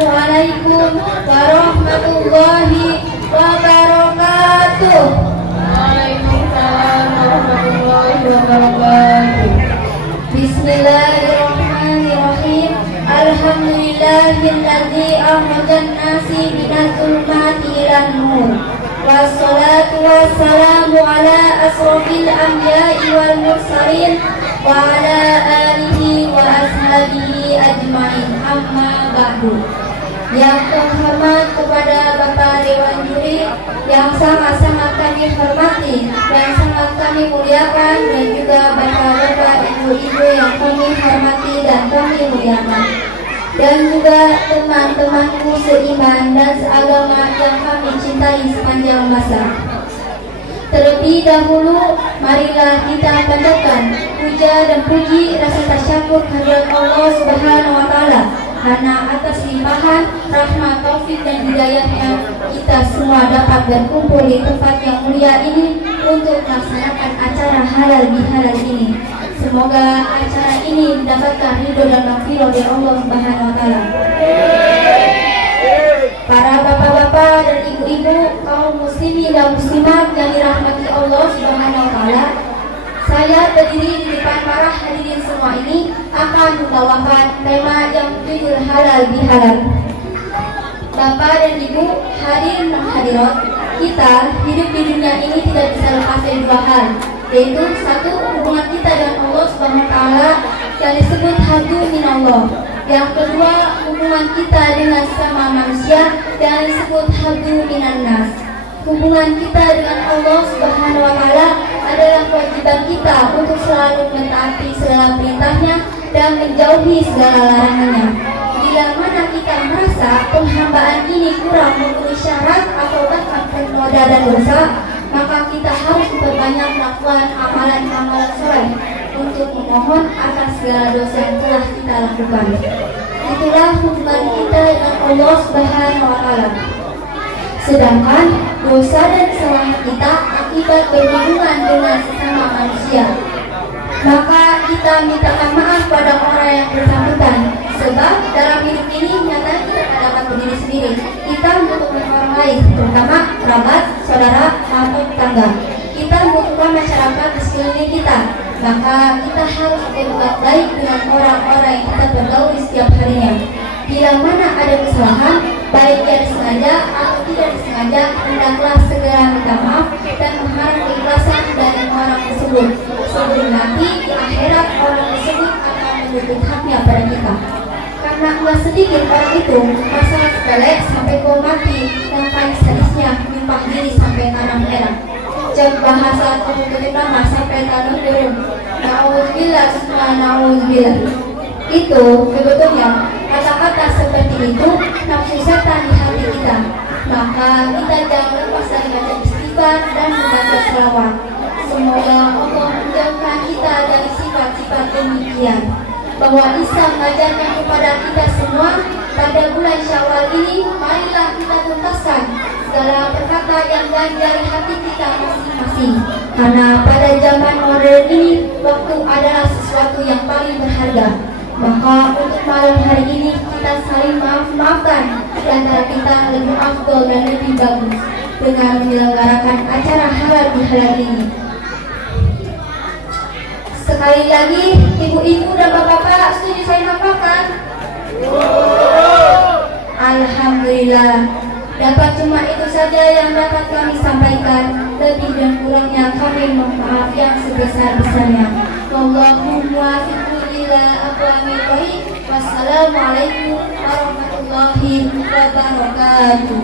Assalamualaikum warahmatullahi wabarakatuh. Waalaikumsalam warahmatullahi wabarakatuh. Bismillahirrahmanirrahim. Alhamdulillahilladzi akhrajan nasi minadz zulumati ilan nur. Wassalatu wassalamu ala asrofil anbiya'i wal mursalin wa ala alihi wa ashabihi ajmain. Amma ba'du. Yang terhormat kepada Bapak Dewan Juri, yang sangat-sangat kami hormati, yang sangat kami muliakan, dan juga bapak-bapak, ibu-ibu yang kami hormati dan kami muliakan, dan juga teman-temanku seiman dan seagama yang kami cintai sepanjang masa. Terlebih dahulu, marilah kita panjatkan puja dan puji rasa tasyukur kehadirat Allah Subhanahu wa Ta'ala, karena atas limpahan rahmat, taufik dan hidayahnya kita semua dapat berkumpul di tempat yang mulia ini untuk melaksanakan acara halal bihalal ini. Semoga acara ini mendapatkan ridho dan maghfirah dari Allah Subhanahu wa Ta'ala. Para bapak-bapak dan ibu-ibu, kaum muslimin dan muslimat yang dirahmati Allah Subhanahu wa Ta'ala, saya berdiri di depan para hadirin semua ini akan membawakan tema yang berjudul halal bihalal. Bapak dan ibu, hadirin dan hadirat, kita hidup di dunia ini tidak bisa lepas dari dua hal, yaitu satu, hubungan kita dengan Allah Subhanahu wa Ta'ala yang disebut hadu minallah. Yang kedua, hubungan kita dengan sesama manusia yang disebut hadu minannas. Hubungan kita dengan Allah Subhanahu wa Ta'ala adalah kewajiban kita untuk selalu mentaati segala perintahnya dan menjauhi segala larangannya. Bila mana kita merasa penghambaan ini kurang memenuhi syarat atau bahkan ternoda dan dosa, maka kita harus memperbanyak melakukan amalan-amalan soleh untuk memohon atas segala dosa yang telah kita lakukan. Itulah hubungan kita dengan Allah Subhanahu wa Ta'ala. Sedangkan dosa dan kesalahan kita akibat berhubungan dengan sesama manusia, maka kita mintakan maaf pada orang yang bersangkutan. Sebab dalam hidup ini nyata kita tak dapat berdiri sendiri. Kita membutuhkan orang lain, terutama kerabat, saudara, maupun tetangga. Kita membutuhkan masyarakat di sekeliling kita. Maka kita harus berbuat baik dengan orang-orang yang kita pergauli setiap harinya. Bila mana ada kesalahan, baik yang disengaja atau tidak disengaja, hendaklah segera minta maaf dan mengharap keikhlasan dari orang tersebut, sebelum nanti di akhirat orang tersebut akan menuntut haknya pada kita. Karena nggak sedikit orang itu masalah sepele sampai kau mati, dan paling sadisnya nyumpah diri sampai tanah merah. Cek bahasa kemudian nama sampai tanah turun. Nauzubillah, semua nauzubillah. Itu sebetulnya kata-kata seperti itu nafsu setan di hati kita. Maka kita jangan lepas dari baca istighfar dan membaca selawat. Semoga Allah menjauhkan kita dari sifat-sifat demikian. Bahwa Islam mengajarkan kepada kita semua pada bulan Syawal ini, marilah kita tuntaskan segala perkata yang dari hati kita masing-masing. Karena pada zaman modern ini, waktu adalah sesuatu yang paling berharga. Maka untuk malam hari ini kita saling maaf-maafkan, di antara kita lebih afdol dan lebih bagus dengan menyelenggarakan acara halal bihalal ini. Sekali lagi, ibu-ibu dan bapak-bapak setuju saya hafalkan? Alhamdulillah. Dapat cuma itu saja yang dapat kami sampaikan. Lebih dan kurangnya kami mohon maaf yang sebesar-besarnya. Wallahu muwaffiq ila aqwamit thoriq. Wassalamualaikum warahmatullahi wabarakatuh.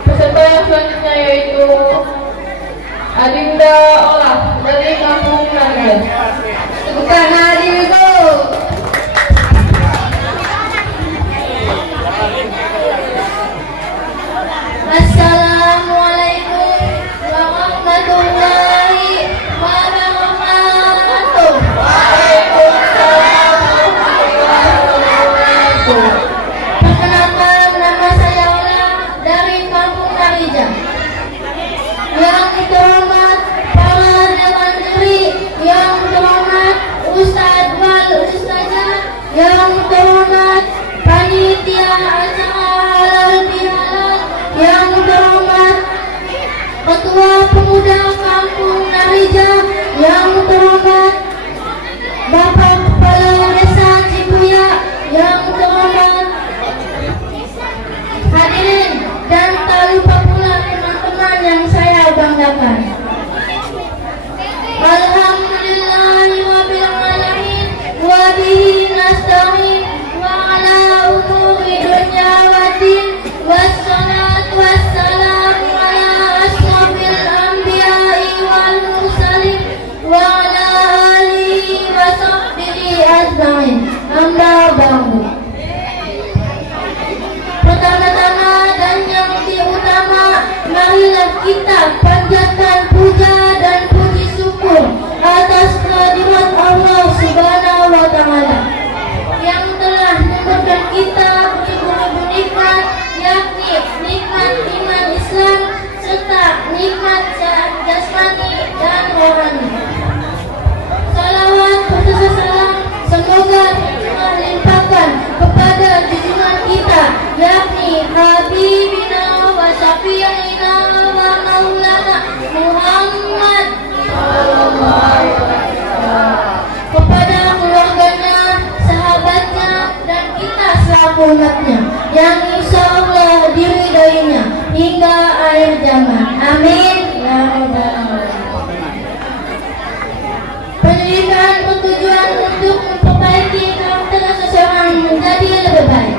Peserta yang selanjutnya yaitu Adinda Olah dari Kampung Naga. Bukan Adinda. Assalamualaikum warahmatullahi wabarakatuh. Waalaikumsalam warahmatullahi wabarakatuh. Perkenalkan, nama saya Ola dari Kampung Narija. Yang terhormat perilaku umatnya yang insya Allah diridhoinya hingga akhir zaman. Amin ya rabbal alamin. Pendidikan bertujuan untuk memperbaiki karakter seseorang menjadi lebih baik,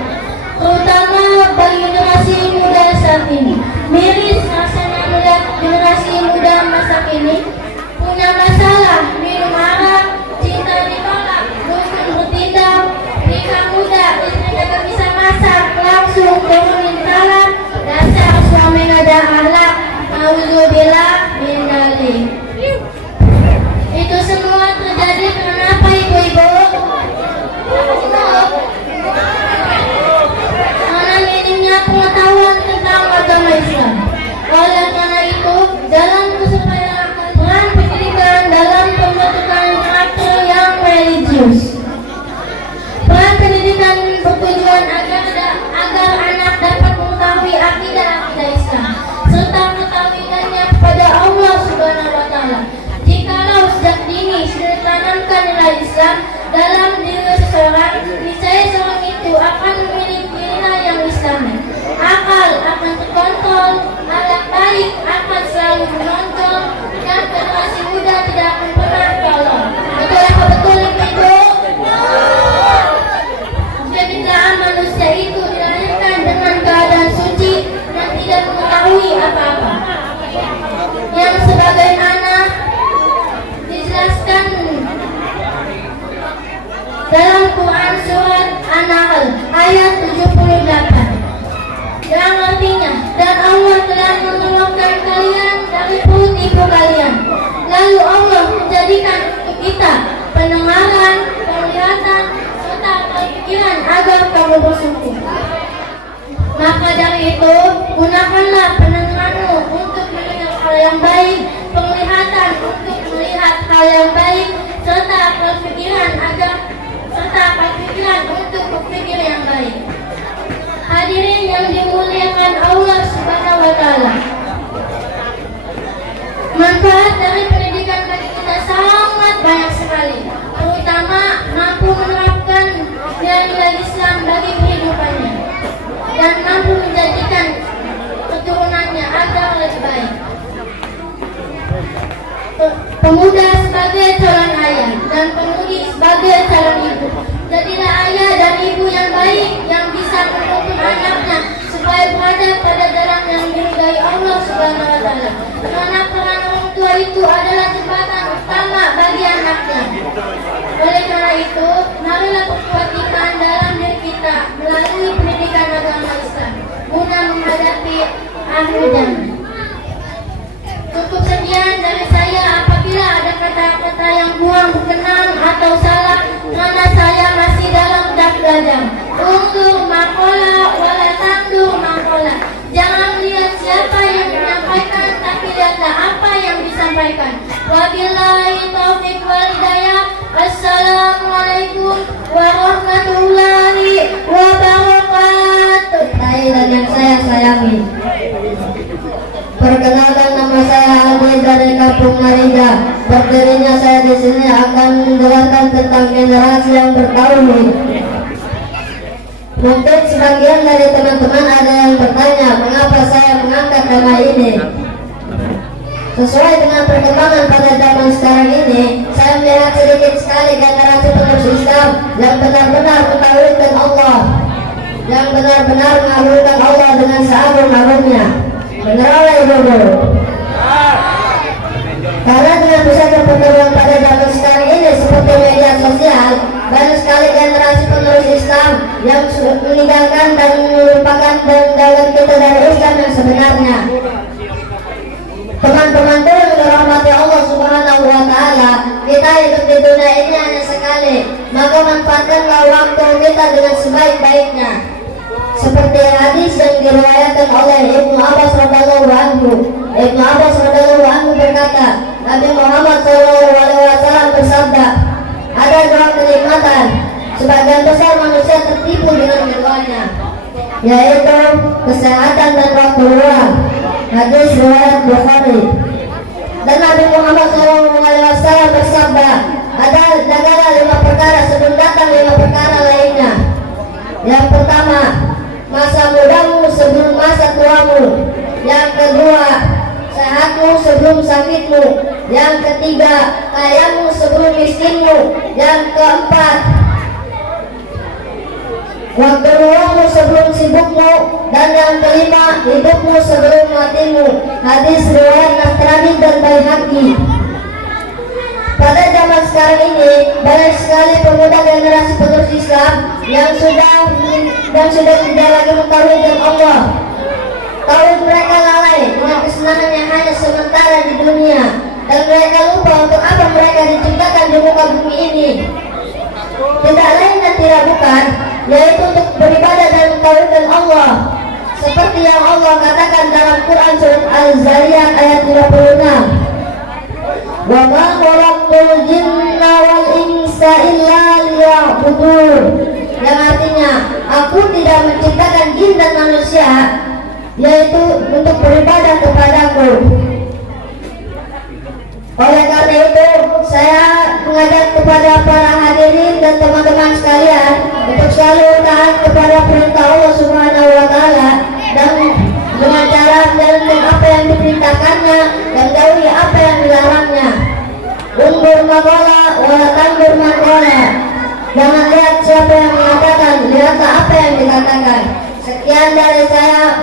terutama bagi generasi muda saat ini. Miris rasanya melihat generasi muda masa kini punya masalah minum arak, cinta ditolak, dukun bertindak, nikah muda, istrinya tak bisa masak, langsung turunin salam, dasar suami ngada ahlak, nauzubillah min dzalik. Itu semua terjadi karena apa, ibu-ibu? Karena minimnya pengetahuan tentang agama Islam. Oleh karena itu, dalam kesusahan peran pendidikan dalam pembentukan karakter yang religius. Peran pendidikan bertujuan agar anak dapat mengetahui akidah Islam serta mengetahuinya kepada Allah Subhanahu wa Ta'ala. Jikalau sejak dini sudah ditanamkan nilai Islam dalam diri seseorang, niscaya seorang itu akan memiliki nilai yang Islami. Akal akan terkontrol, akhlak baik akan selalu menonjol, dan generasi muda tidak akan pernah tolong. Betul apa betul, ibu? Jadilah manusia itu dilahirkan dengan keadaan suci dan tidak mengetahui apa-apa. Yang sebagai anak dijelaskan dalam Quran surat An-Nahl ayat 78. Yang artinya, dan Allah telah mengeluarkan kalian dari perut ibu kalian. Lalu Allah menjadikan untuk kita pendengaran, penglihatan, serta pikiran agar kamu bersyukur. Maka dari itu, gunakanlah pendengaranmu untuk mendengar hal yang baik, penglihatan untuk melihat hal yang baik, serta pikiran untuk berpikir yang baik. Hadirin yang dimuliakan Allah Subhanahu wa Ta'ala, manfaat dari pendidikan bagi kita sangat banyak sekali, terutama mampu menerapkan nilai Islam bagi kehidupannya dan mampu menjadikan keturunannya agar lebih baik. Pemuda sebagai calon ayah dan pemudi sebagai calon ibu. Jadilah ayah dan ibu yang baik yang bisa menuntun anaknya supaya berada pada jalan yang diridhai Allah Subhanahu wa Ta'ala. Karena peran orang tua itu adalah jembatan utama bagi anaknya. Oleh karena itu, marilah perkuat iman dalam diri kita melalui pendidikan agama Islam guna menghadapi akhir zaman. Cukup sekian dari saya. Apabila ada kata-kata yang kurang berkenan atau salah, karena saya masih dalam tahap belajar. Undur makola wala tandur makola. Jangan lihat siapa yang menyampaikan, tapi lihatlah apa yang disampaikan. Wabillahi taufiq wal hidayah. Assalamualaikum warahmatullahi wabarakatuh. Saya dan yang saya sayangi. Perkenalkan, nama saya Adi dari Kampung Marija. Berdirinya saya di sini akan menjelaskan tentang generasi yang bertauhid. Mungkin sebagian dari teman-teman ada yang bertanya, mengapa saya mengangkat tema ini? Sesuai dengan perkembangan pada zaman sekarang ini, saya melihat sedikit sekali generasi penerus Islam yang benar-benar mentauhidkan Allah, yang benar-benar mengagungkan Allah dengan seagung-agungnya. Benar ibu-ibu? Karena dengan besarnya perkembangan pada zaman sekarang ini seperti media sosial, banyak sekali generasi penerus Islam yang meninggalkan dan melupakan dalam kita dari Islam yang sebenarnya. Teman-temanku yang dirahmati Allah Subhanahu wa Ta'ala, kita hidup di dunia ini hanya sekali, maka manfaatkanlah waktu kita dengan sebaik-baiknya. Seperti hadis yang diriwayatkan oleh Ibnu Abbas radhiyallahu anhu. Ibnu Abbas radhiyallahu anhu berkata, Nabi Muhammad SAW bersabda, ada dua kenikmatan sebagian besar manusia tertipu dengan keduanya, yaitu kesehatan dan waktu luang. Hadis riwayat Bukhari. Dan Nabi Muhammad SAW bersabda, jagalah 5 perkara sebelum datang 5 perkara lainnya, Yang pertama, masa mudamu sebelum masa tuamu. Yang kedua, sehatmu sebelum sakitmu. Yang ketiga, kayamu sebelum miskinmu. Yang keempat, waktu luangmu sebelum sibukmu. Dan yang kelima, hidupmu sebelum matimu. Hadis riwayat Nasrani dan Baihaqi. Pada zaman sekarang ini banyak sekali pemuda generasi penerus Islam yang sudah tidak lagi mentauhidkan Allah. Tauhid mereka lalai dengan kesenangan yang hanya sementara di dunia, dan mereka lupa untuk apa mereka diciptakan di muka bumi ini. Tidak lain dan tidak bukan, yaitu untuk beribadah dan mentauhidkan Allah. Seperti yang Allah katakan dalam Quran surat Al-Zariyat ayat 56. Wa ma khalaqtul jinna wal insa illa liya'budun. Yang artinya, aku tidak menciptakan jin dan manusia yaitu untuk beribadah kepadaku. Oleh karena itu, saya mengajak kepada para hadirin dan teman-teman sekalian untuk selalu taat kepada perintah Allah Subhanahu wa taala dan dengan cara menjalankan apa yang diperintahkannya dan jauhi apa yang dilarangnya. Undur maqala wala tandur maqala. Jangan lihat siapa yang mengatakan, lihatlah apa yang dikatakan. Sekian dari saya.